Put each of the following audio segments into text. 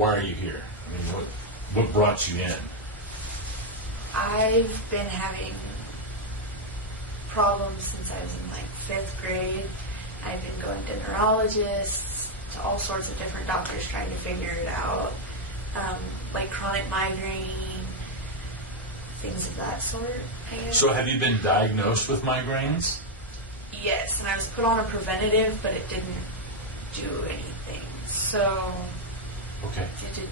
why are you here? I mean, what brought you in? I've been having problems since I was in like 5th grade. I've been going to neurologists, to all sorts of different doctors trying to figure it out. Like chronic migraine, things of that sort, I guess. So have you been diagnosed with migraines? Yes, and I was put on a preventative, but it didn't do anything. So Okay. it didn't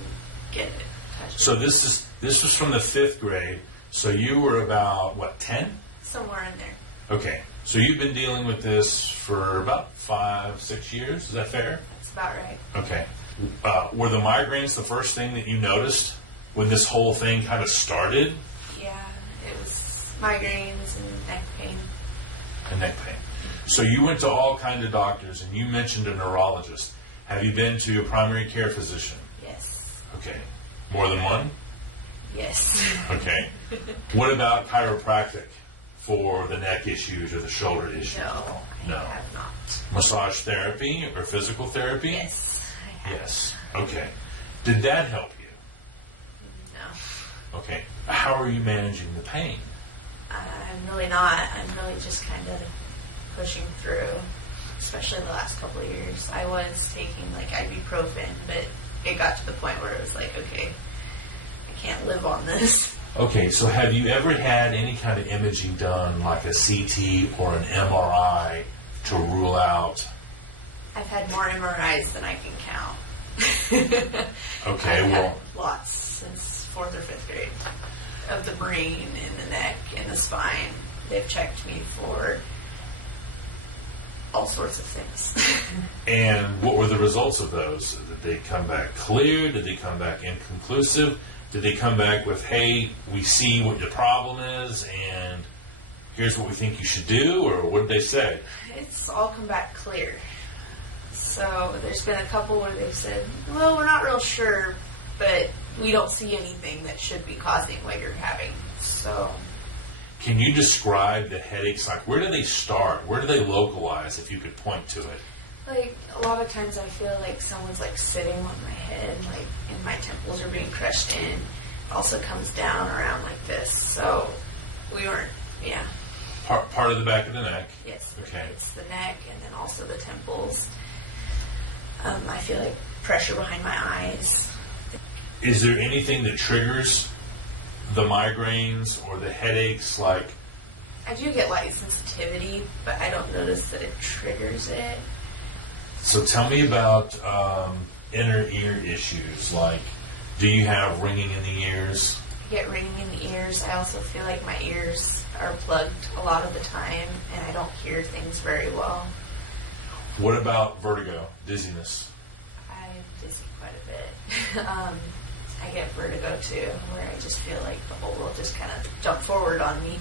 get it touched. So this was from the 5th grade. So you were about, what, 10? Somewhere in there. Okay. So you've been dealing with this for about 5-6 years. Is that fair? That's about right. Okay. Were the migraines the first thing that you noticed when this whole thing kind of started? Yeah, it was migraines and neck pain. And neck pain. So you went to all kinds of doctors, and you mentioned a neurologist. Have you been to a primary care physician? Yes. Okay. More than one? Yes. Okay. What about chiropractic for the neck issues or the shoulder issues? No, I have not. Massage therapy or physical therapy? Yes, I have. Yes. Okay. Did that help you? No. Okay. How are you managing the pain? I'm really not. I'm really just kind of pushing through, especially the last couple of years. I was taking like ibuprofen, but it got to the point where it was like, okay, I can't live on this. Okay, so have you ever had any kind of imaging done, like a CT or an MRI, to rule out? I've had more MRIs than I can count. Okay, I've well, had lots since 4th or 5th grade of the brain and the neck and the spine. They've checked me for all sorts of things. and what were the results of those? Did they come back clear? Did they come back inconclusive? Did they come back with, hey, we see what the problem is, and here's what we think you should do, or what did they say? It's all come back clear. So there's been a couple where they've said, well, we're not real sure, but we don't see anything that should be causing what you're having. So Can you describe the headaches? Like, where do they start? Where do they localize, if you could point to it? like a lot of times I feel like someone's like sitting on my head, like, and my temples are being crushed in. It also comes down around like this. So we weren't, yeah. Part of the back of the neck? Yes. Okay. It's the neck and then also the temples. I feel like pressure behind my eyes. Is there anything that triggers the migraines or the headaches? Like, I do get light sensitivity, but I don't notice that it triggers it. so tell me about inner ear issues. Like, do you have ringing in the ears? I get ringing in the ears. I also feel like my ears are plugged a lot of the time, and I don't hear things very well. What about vertigo, dizziness? I'm dizzy quite a bit. I get vertigo too, where I just feel like the whole world just kind of jumped forward on me.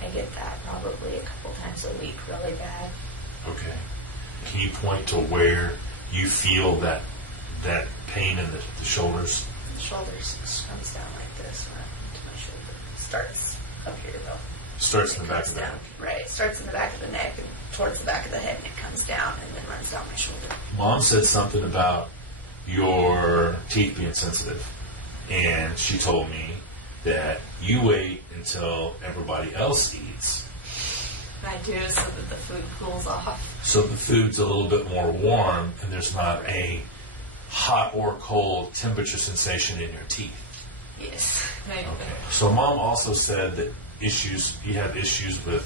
I get that probably a couple times a week, really bad. Okay. Can you point to where you feel that pain in the shoulders? The shoulders just comes down like this, right into my shoulder. Starts up here though. Starts in the back of the down. neck. Right. It starts in the back of the neck and towards the back of the head, and it comes down and then runs down my shoulder. Mom said something about your teeth being sensitive, and she told me that you wait until everybody else eats, I do, so that the food cools off. so the food's a little bit more warm and there's not a hot or cold temperature sensation in your teeth. Yes. I do. Okay. So Mom also said that you have issues with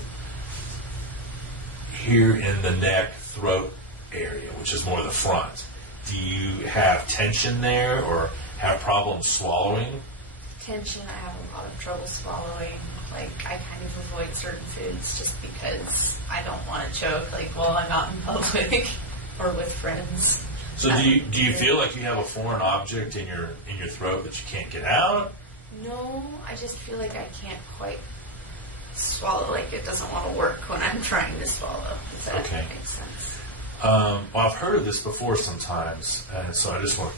here in the neck, throat area, which is more the front. Do you have tension there or have problems swallowing? Tension, I have a lot of trouble swallowing. Like, I kind of avoid certain foods just because I don't want to choke, like, while I'm out in public or with friends. So do you feel like you have a foreign object in your throat that you can't get out? No, I just feel like I can't quite swallow. Like, it doesn't want to work when I'm trying to swallow. Does that Okay. make sense? Well, I've heard of this before sometimes, and so I just want.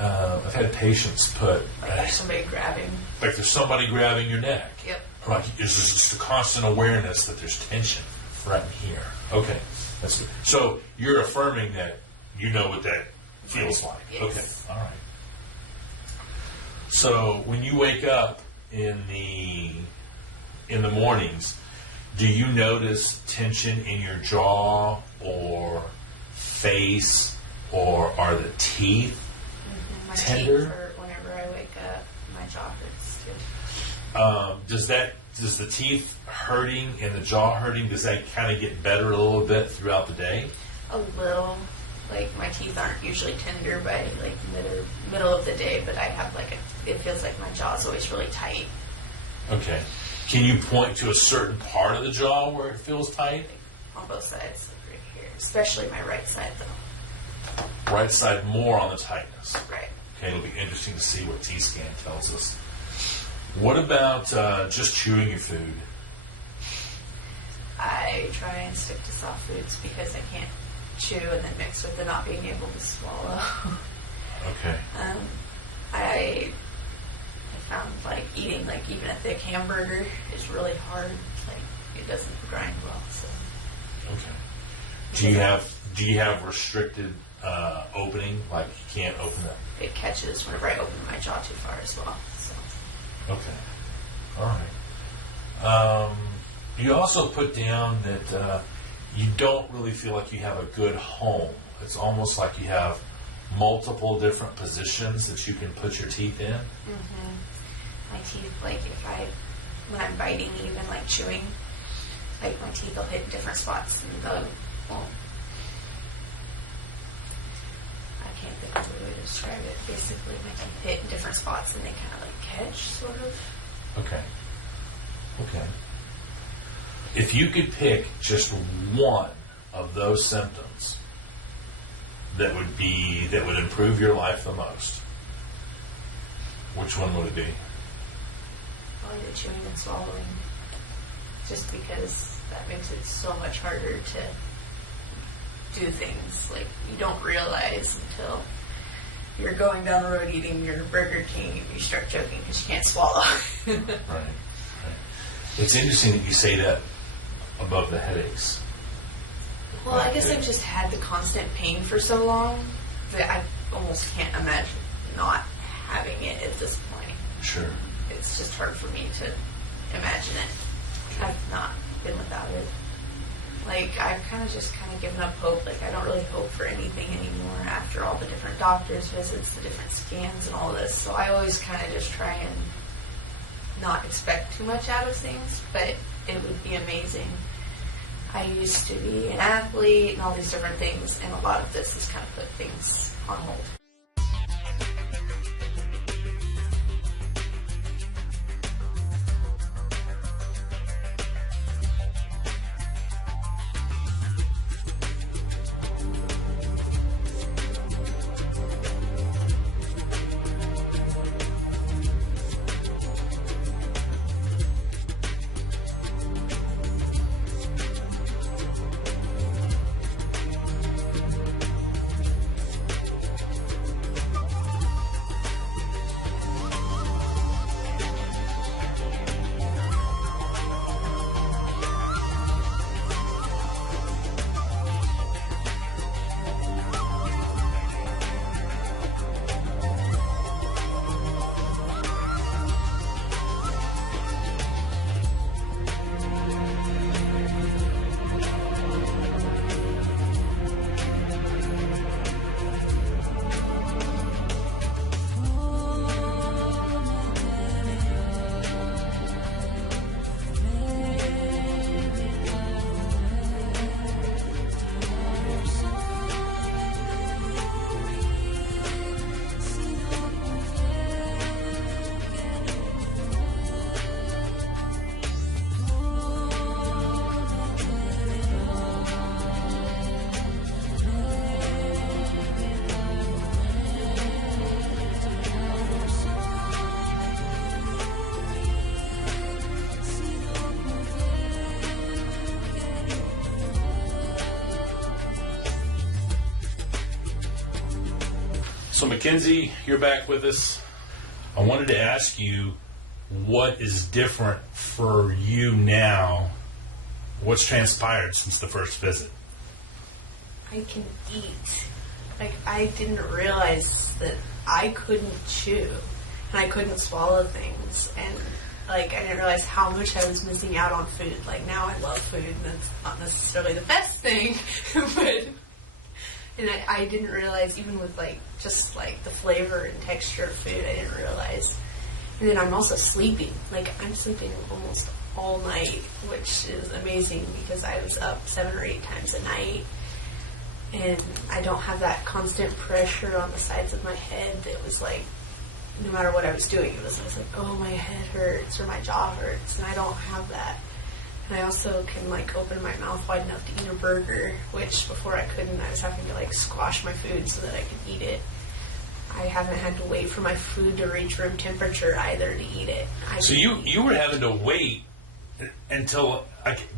I've had patients put Like there's somebody grabbing. like there's somebody grabbing your neck. Yep. Right. It's just a constant awareness that there's tension right here. Okay, that's good. So you're affirming that you know what that feels like. Yes. Okay, all right. So when you wake up in the mornings, do you notice tension in your jaw or face, or are the teeth My tender? teeth hurt whenever I wake up. My jaw hurts too. Does the teeth hurting and the jaw hurting, does that kind of get better a little bit throughout the day? A little. Like, my teeth aren't usually tender by like middle of the day, but I have it feels like my jaw is always really tight. Okay. Can you point to a certain part of the jaw where it feels tight? Like, on both sides, like right here. Especially my right side though. Right side more on the tightness. Right. Okay, it'll be interesting to see what T-scan tells us. What about just chewing your food? I try and stick to soft foods because I can't chew and then mix with the not being able to swallow. Okay. I found like eating like even a thick hamburger is really hard. Like it doesn't grind well. So. Okay. Do you have restricted opening? Like you can't open it? It catches whenever I open my jaw too far as well. So. Okay. All right. You also put down that you don't really feel like you have a good home. It's almost like you have multiple different positions that you can put your teeth in. Mm-hmm. My teeth, like when I'm biting, even like chewing, like my teeth will hit different spots and go, well, I can't think of a way to describe it. Basically, my teeth hit in different spots and they kind of like catch, sort of. Okay. Okay. If you could pick just one of those symptoms that would improve your life the most, which one would it be? Probably the chewing and swallowing. Just because that makes it so much harder to do things like you don't realize until you're going down the road eating your Burger King and you start choking because you can't swallow. Right. It's interesting that you say that above the headaches. Well, I guess I've just had the constant pain for so long that I almost can't imagine not having it at this point. Sure. It's just hard for me to imagine it. I've not been without it. Like, I've kind of given up hope. Like, I don't really hope for anything anymore after all the different doctor's visits, the different scans and all this. So I always kind of just try and not expect too much out of things, but it would be amazing. I used to be an athlete and all these different things, and a lot of this has kind of put things on hold. So Mackenzie, you're back with us. I wanted to ask you what is different for you now. What's transpired since the first visit? I can eat. Like, I didn't realize that I couldn't chew. and I couldn't swallow things, and like I didn't realize how much I was missing out on food. Like now I love food, and that's not necessarily the best thing, but and I didn't realize, even with like just like the flavor and texture of food, I didn't realize. And then I'm also sleeping. Like I'm sleeping almost all night, which is amazing because I was up 7 or 8 times a night. And I don't have that constant pressure on the sides of my head that was like, no matter what I was doing, it was always like, oh, my head hurts or my jaw hurts. And I don't have that. And I also can like open my mouth wide enough to eat a burger, which before I couldn't. I was having to like squash my food so that I could eat it. I haven't had to wait for my food to reach room temperature either to eat it. So you were having to wait until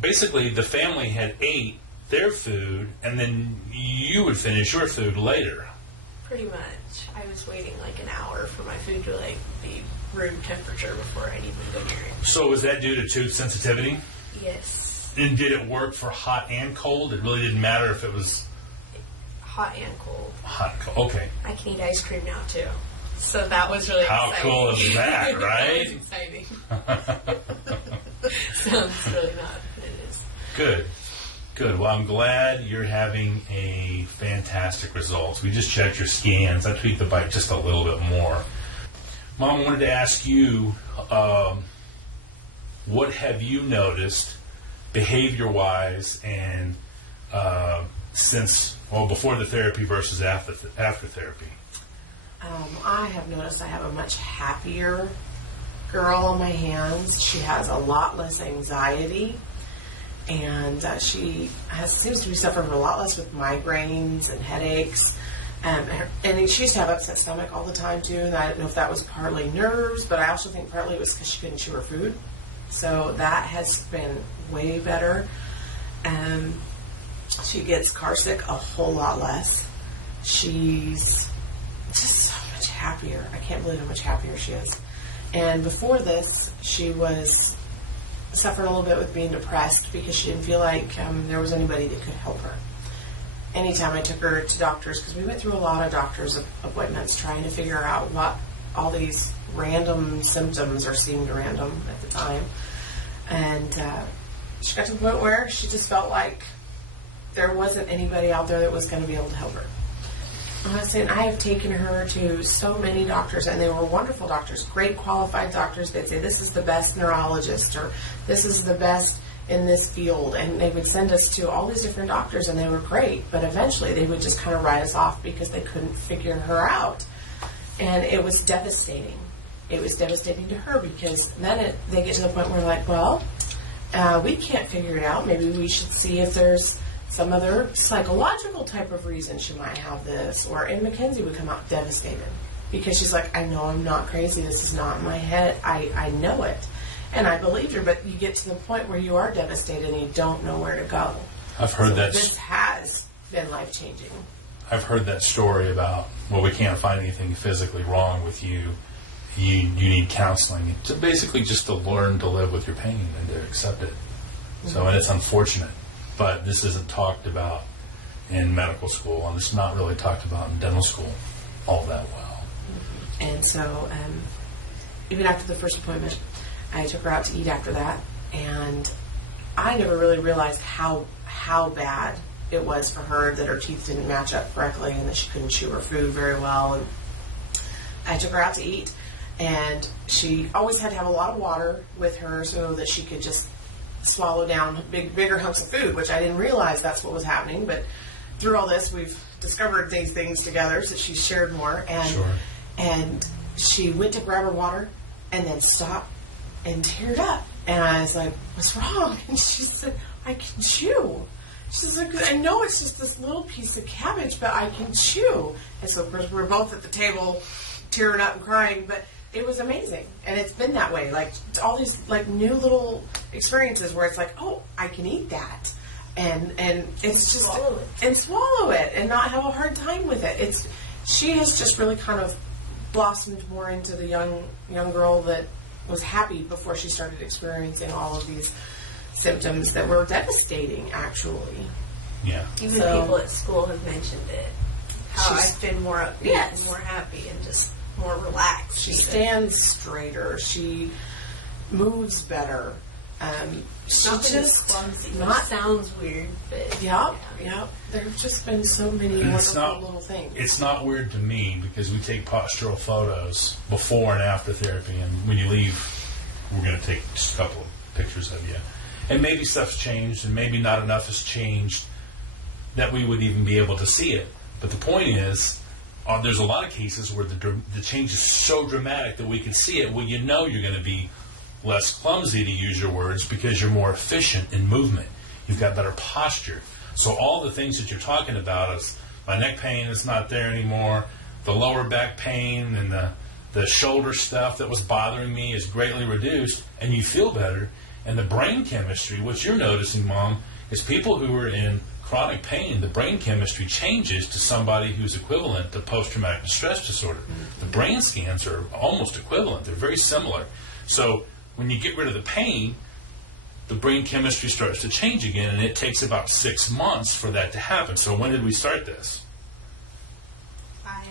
basically the family had ate their food, and then you would finish your food later. Pretty much. I was waiting like an hour for my food to like be room temperature before I'd even go near it. So was that due to tooth sensitivity? Yes. And did it work for hot and cold? It really didn't matter if it was hot and cold. Hot and cold. Okay. I can eat ice cream now too. So that was really How exciting. cool is that, right? That was exciting. Sounds really not, but it is. Good. Good. Well, I'm glad you're having a fantastic results. We just checked your scans. I tweaked the bite just a little bit more. Mom, I wanted to ask you, what have you noticed behavior-wise and before the therapy versus after therapy? I have noticed I have a much happier girl on my hands. She has a lot less anxiety. And she seems to be suffering a lot less with migraines and headaches. And she used to have upset stomach all the time too. And I don't know if that was partly nerves, but I also think partly it was because she couldn't chew her food. So that has been way better. She gets car sick a whole lot less. She's just so much happier. I can't believe how much happier she is. And before this, she was suffered a little bit with being depressed because she didn't feel like there was anybody that could help her. Anytime I took her to doctors, because we went through a lot of doctor's appointments trying to figure out what all these random symptoms, or seemed random at the time. And she got to the point where she just felt like there wasn't anybody out there that was going to be able to help her. I was saying, I have taken her to so many doctors, and they were wonderful doctors, great qualified doctors. They'd say, this is the best neurologist, or this is the best in this field. And they would send us to all these different doctors, and they were great. But eventually they would just kind of write us off because they couldn't figure her out. And it was devastating. It was devastating to her, because then they get to the point where, like, well, we can't figure it out. Maybe we should see if there's some other psychological type of reason she might have this. And Mackenzie would come out devastated because she's like, I know I'm not crazy. This is not in my head. I know it. And I believed her, but you get to the point where you are devastated and you don't know where to go. I've heard that. This has been life-changing. I've heard that story about, well, we can't find anything physically wrong with you. You need counseling to basically just to learn to live with your pain and to accept it. Mm-hmm. So, and it's unfortunate. But this isn't talked about in medical school, and it's not really talked about in dental school all that well. And so, even after the first appointment, I took her out to eat after that, and I never really realized how bad it was for her that her teeth didn't match up correctly and that she couldn't chew her food very well. And I took her out to eat, and she always had to have a lot of water with her so that she could just swallow down bigger hunks of food, which I didn't realize that's what was happening. But through all this, we've discovered these things together, so she's shared more. And Sure. And she went to grab her water and then stopped and teared up. And I was like, what's wrong? And she said, I can chew. She's like, I know it's just this little piece of cabbage, but I can chew. And so, of course, we're both at the table tearing up and crying, but it was amazing. And it's been that way. Like, all these, like, new little experiences where it's like, oh, I can eat that. And it's just... Swallow it. And swallow it and not have a hard time with it. She has just really kind of blossomed more into the young girl that was happy before she started experiencing all of these symptoms that were devastating, actually. Yeah. Even So- people at school have mentioned it. How She's- I've been more upbeat Yes. and more happy and just more relaxed. She even. stands straighter. She moves better. She Not that it's just clumsy. not. It sounds weird, but Yep. There've just been so many And it's wonderful not- little things. It's not weird to me because we take postural photos before and after therapy, and when you leave, we're going to take just a couple of pictures of you. And maybe stuff's changed, and maybe not enough has changed that we would even be able to see it. But the point is, there's a lot of cases where the change is so dramatic that we can see it. Well, you know you're going to be less clumsy, to use your words, because you're more efficient in movement. You've got better posture. So all the things that you're talking about is my neck pain is not there anymore, the lower back pain and the shoulder stuff that was bothering me is greatly reduced, and you feel better. And the brain chemistry, what you're noticing, Mom, is people who are in chronic pain, the brain chemistry changes to somebody who's equivalent to post-traumatic stress disorder. The brain scans are almost equivalent. They're very similar. So when you get rid of the pain, the brain chemistry starts to change again, and it takes about 6 months for that to happen. So when did we start this? I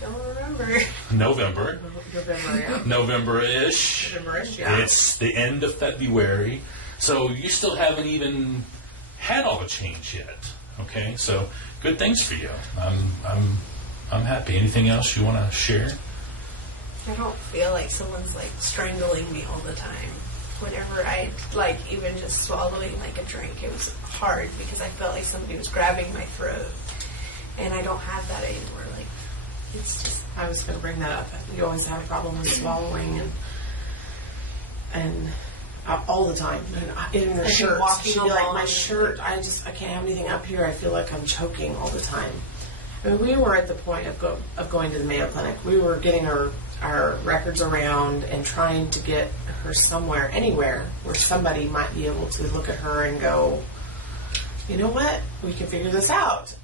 don't remember. November. November, yeah. November-ish. November-ish, yeah. It's the end of February. So you still haven't even had all the change yet. Okay? So good things for you. I'm happy. Anything else you want to share? I don't feel like someone's like strangling me all the time. Whenever I like even just swallowing like a drink, it was hard because I felt like somebody was grabbing my throat, and I don't have that anymore. Like it's just I was going to bring that up. You always have a problem with swallowing and all the time. And in her Like you're shirt, walking she'd be like, along my and- shirt, I can't have anything up here. I feel like I'm choking all the time. I mean, we were at the point of going to the Mayo Clinic. We were getting our records around and trying to get her somewhere, anywhere, where somebody might be able to look at her and go, you know what, we can figure this out.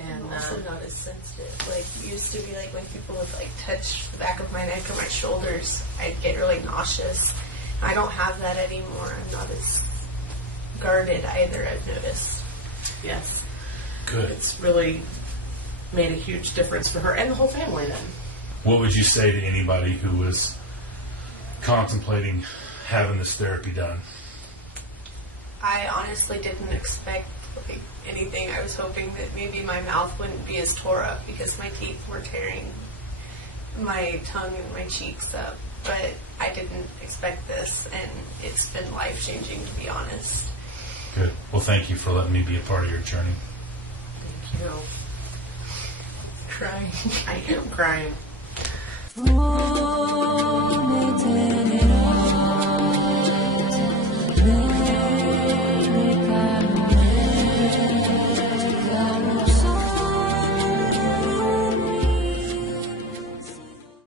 And I'm also not as sensitive. Like used to be like when people would like touch the back of my neck or my shoulders, I'd get really nauseous. I don't have that anymore. I'm not as guarded either, I've noticed. yes, Good. it's really made a huge difference for her and the whole family then. What would you say to anybody who was contemplating having this therapy done? I honestly didn't expect like anything. I was hoping that maybe my mouth wouldn't be as tore up because my teeth were tearing my tongue and my cheeks up. But I didn't expect this, and it's been life-changing, to be honest. Good. Well, thank you for letting me be a part of your journey. Thank you. Crying. I am crying. Ooh.